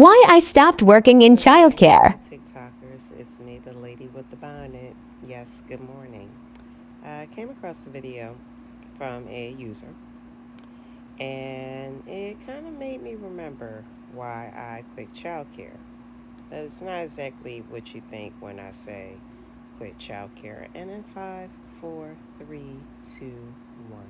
Why I stopped working in childcare. TikTokers, it's me, the lady with the bonnet. Yes, good morning. I came across a video from a user, and it kind of made me remember why I quit childcare. But it's not exactly what you think when I say quit childcare. And in 5, 4, 3, 2, 1.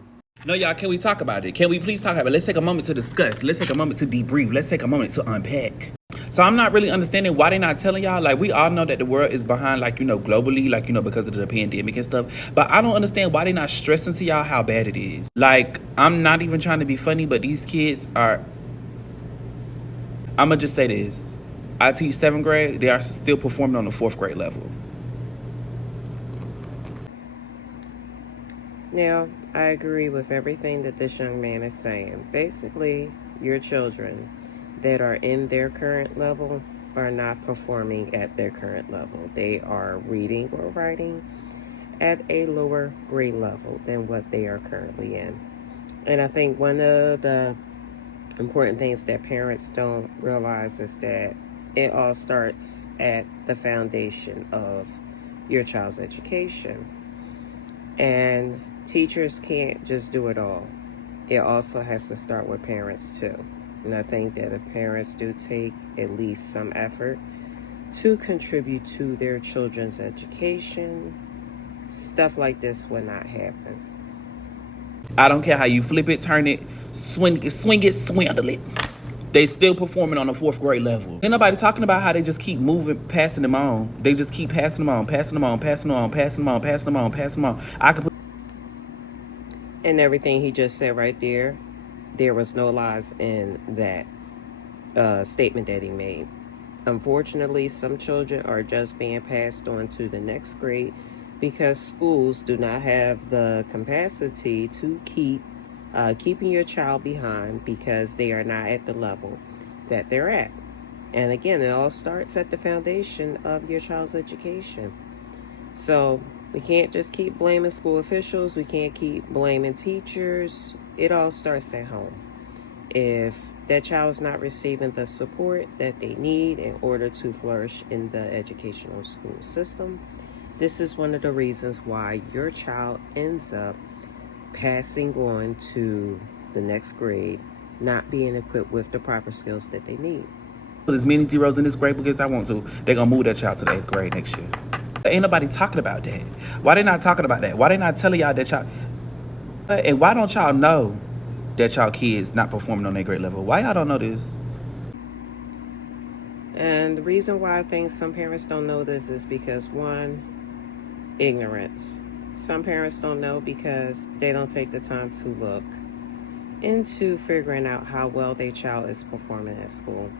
No, y'all, can we talk about it? Can we please talk about it? Let's take a moment to discuss. Let's take a moment to debrief. Let's take a moment to unpack. So I'm not really understanding why they're not telling y'all. Like, we all know that the world is behind, like, globally, like, because of the pandemic and stuff. But I don't understand why they're not stressing to y'all how bad it is. Like, I'm not even trying to be funny, but these kids are... I'm going to just say this. I teach 7th grade. They are still performing on the 4th grade level. Now, I agree with everything that this young man is saying. Basically, your children that are in their current level are not performing at their current level. They are reading or writing at a lower grade level than what they are currently in. And I think one of the important things that parents don't realize is that it all starts at the foundation of your child's education. And teachers can't just do it all. It also has to start with parents too. And I think that if parents do take at least some effort to contribute to their children's education, stuff like this would not happen. I don't care how you flip it, turn it, swing it, swindle it. They still performing on the 4th grade level. Ain't nobody talking about how they just keep moving, passing them on. They just keep passing them on, passing them on, passing them on, passing them on, passing them on, passing them on. I could put... And everything he just said right there was no lies in that statement that he made. Unfortunately, some children are just being passed on to the next grade because schools do not have the capacity to keeping your child behind because they are not at the level that they're at. And again, it all starts at the foundation of your child's education. So we can't just keep blaming school officials. We can't keep blaming teachers. It all starts at home. If that child is not receiving the support that they need in order to flourish in the educational school system, this is one of the reasons why your child ends up passing on to the next grade, not being equipped with the proper skills that they need. Put as many zeros in this grade book as I want to. They're going to move that child to the 8th grade next year. Ain't nobody talking about that. Why they not talking about that? Why they not telling y'all that y'all... And why don't y'all know that y'all kids not performing on their grade level? Why y'all don't know this? And the reason why I think some parents don't know this is because, one, ignorance. Some parents don't know because they don't take the time to look into figuring out how well their child is performing at school.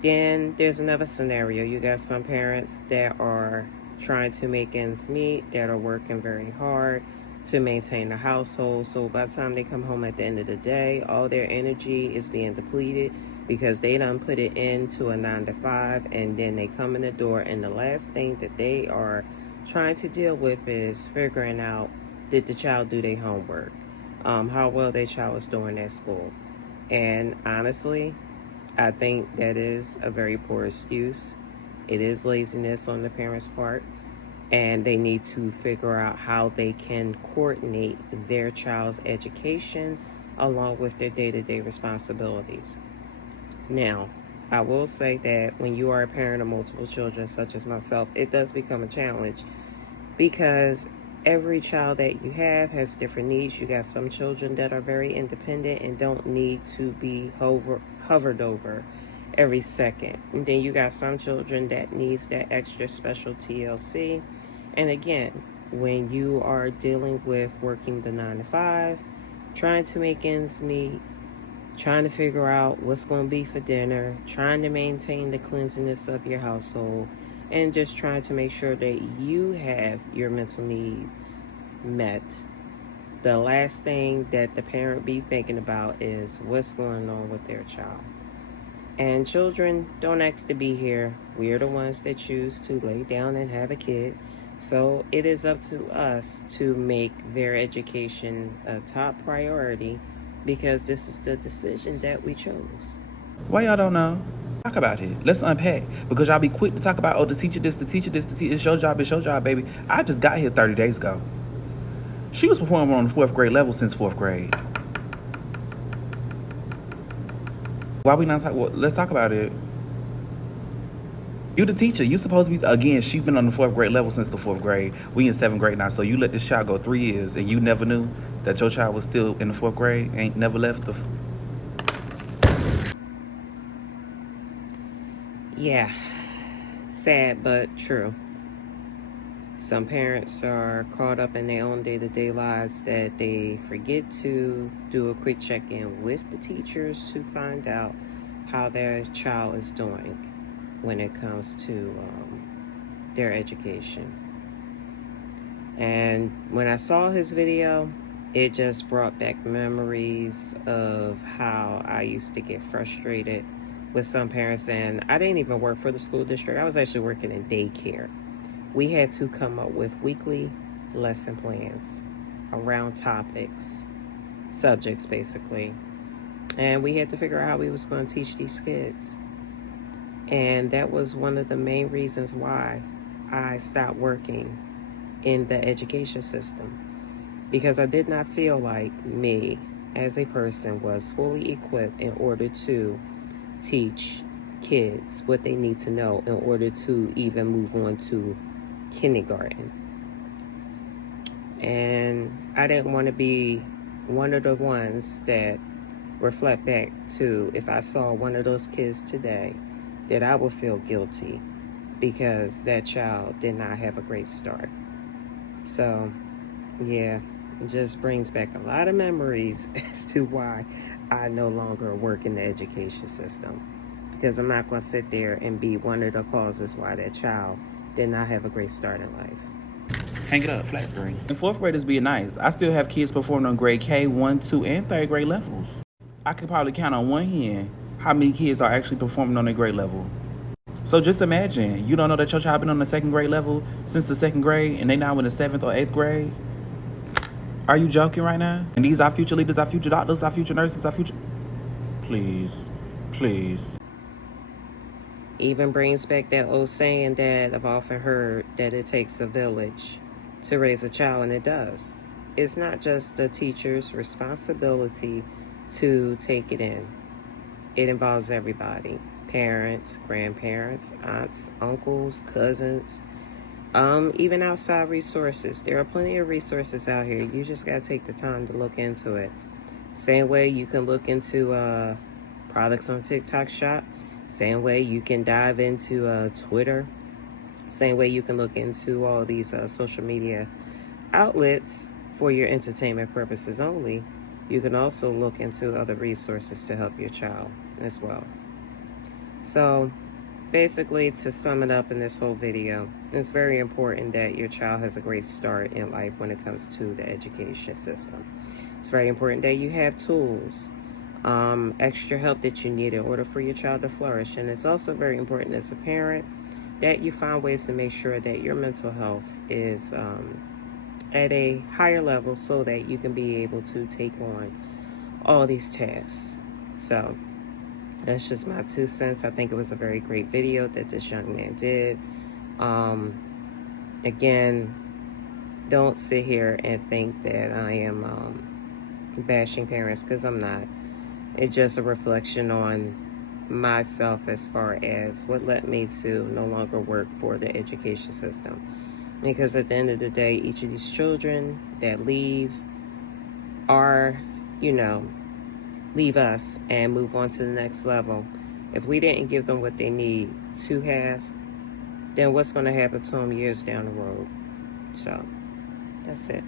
Then there's another scenario. You got some parents that are trying to make ends meet, that are working very hard to maintain the household. So by the time they come home at the end of the day, all their energy is being depleted because they done put it into a 9 to 5, and then they come in the door, and the last thing that they are trying to deal with is figuring out, did the child do their homework, how well their child is doing at school. And honestly, I think that is a very poor excuse. It is laziness on the parents' part, and they need to figure out how they can coordinate their child's education along with their day-to-day responsibilities. Now, I will say that when you are a parent of multiple children, such as myself, it does become a challenge because every child that you have has different needs. You got some children that are very independent and don't need to be hovered over every second. And then you got some children that needs that extra special TLC. And again, when you are dealing with working the 9 to 5, trying to make ends meet, trying to figure out what's going to be for dinner, trying to maintain the cleanliness of your household, and just trying to make sure that you have your mental needs met. The last thing that the parent be thinking about is what's going on with their child. And children don't ask to be here. We are the ones that choose to lay down and have a kid. So it is up to us to make their education a top priority because this is the decision that we chose. Why y'all don't know? Talk about it. Let's unpack. Because y'all be quick to talk about, oh, the teacher this, the teacher this, the teacher. It's your job, baby. I just got here 30 days ago. She was performing on the 4th grade level since 4th grade. Why we not talk? Well, let's talk about it. You the teacher. You supposed to be, again, she been on the 4th grade level since the 4th grade. We in 7th grade now. So you let this child go 3 years and you never knew that your child was still in the 4th grade, ain't never left the... Yeah, sad but true. Some parents are caught up in their own day-to-day lives that they forget to do a quick check-in with the teachers to find out how their child is doing when it comes to their education. And when I saw his video, it just brought back memories of how I used to get frustrated with some parents. And I didn't even work for the school district. I was actually working in daycare. We had to come up with weekly lesson plans around topics, subjects basically. And we had to figure out how we was going to teach these kids. And that was one of the main reasons why I stopped working in the education system. Because I did not feel like me as a person was fully equipped in order to teach kids what they need to know in order to even move on to kindergarten. And I didn't want to be one of the ones that reflect back to, if I saw one of those kids today, that I would feel guilty because that child did not have a great start. So yeah, it just brings back a lot of memories as to why I no longer work in the education system, because I'm not going to sit there and be one of the causes why that child did not have a great start in life. Hang it up, flat screen. And 4th graders being nice. I still have kids performing on grade K, 1, 2, and 3rd grade levels. I could probably count on one hand how many kids are actually performing on their grade level. So just imagine, you don't know that your child been on the 2nd grade level since the 2nd grade and they now in the 7th or 8th grade? Are you joking right now? And these are future leaders, our future doctors, our future nurses, our future... Please, please. Even brings back that old saying that I've often heard, that it takes a village to raise a child, and it does. It's not just the teacher's responsibility to take it in. It involves everybody. Parents, grandparents, aunts, uncles, cousins, even outside resources. There are plenty of resources out here. You just got to take the time to look into it. Same way you can look into products on TikTok Shop. Same way you can dive into Twitter. Same way you can look into all these social media outlets for your entertainment purposes only. You can also look into other resources to help your child as well. So basically, to sum it up in this whole video, it's very important that your child has a great start in life when it comes to the education system. It's very important that you have tools, extra help that you need in order for your child to flourish. And it's also very important as a parent that you find ways to make sure that your mental health is at a higher level so that you can be able to take on all these tasks. So that's just my 2 cents. I think it was a very great video that this young man did. Again, don't sit here and think that I am bashing parents, because I'm not. It's just a reflection on myself as far as what led me to no longer work for the education system. Because at the end of the day, each of these children that leave are, leave us and move on to the next level. If we didn't give them what they need to have, then what's going to happen to them years down the road? So that's it.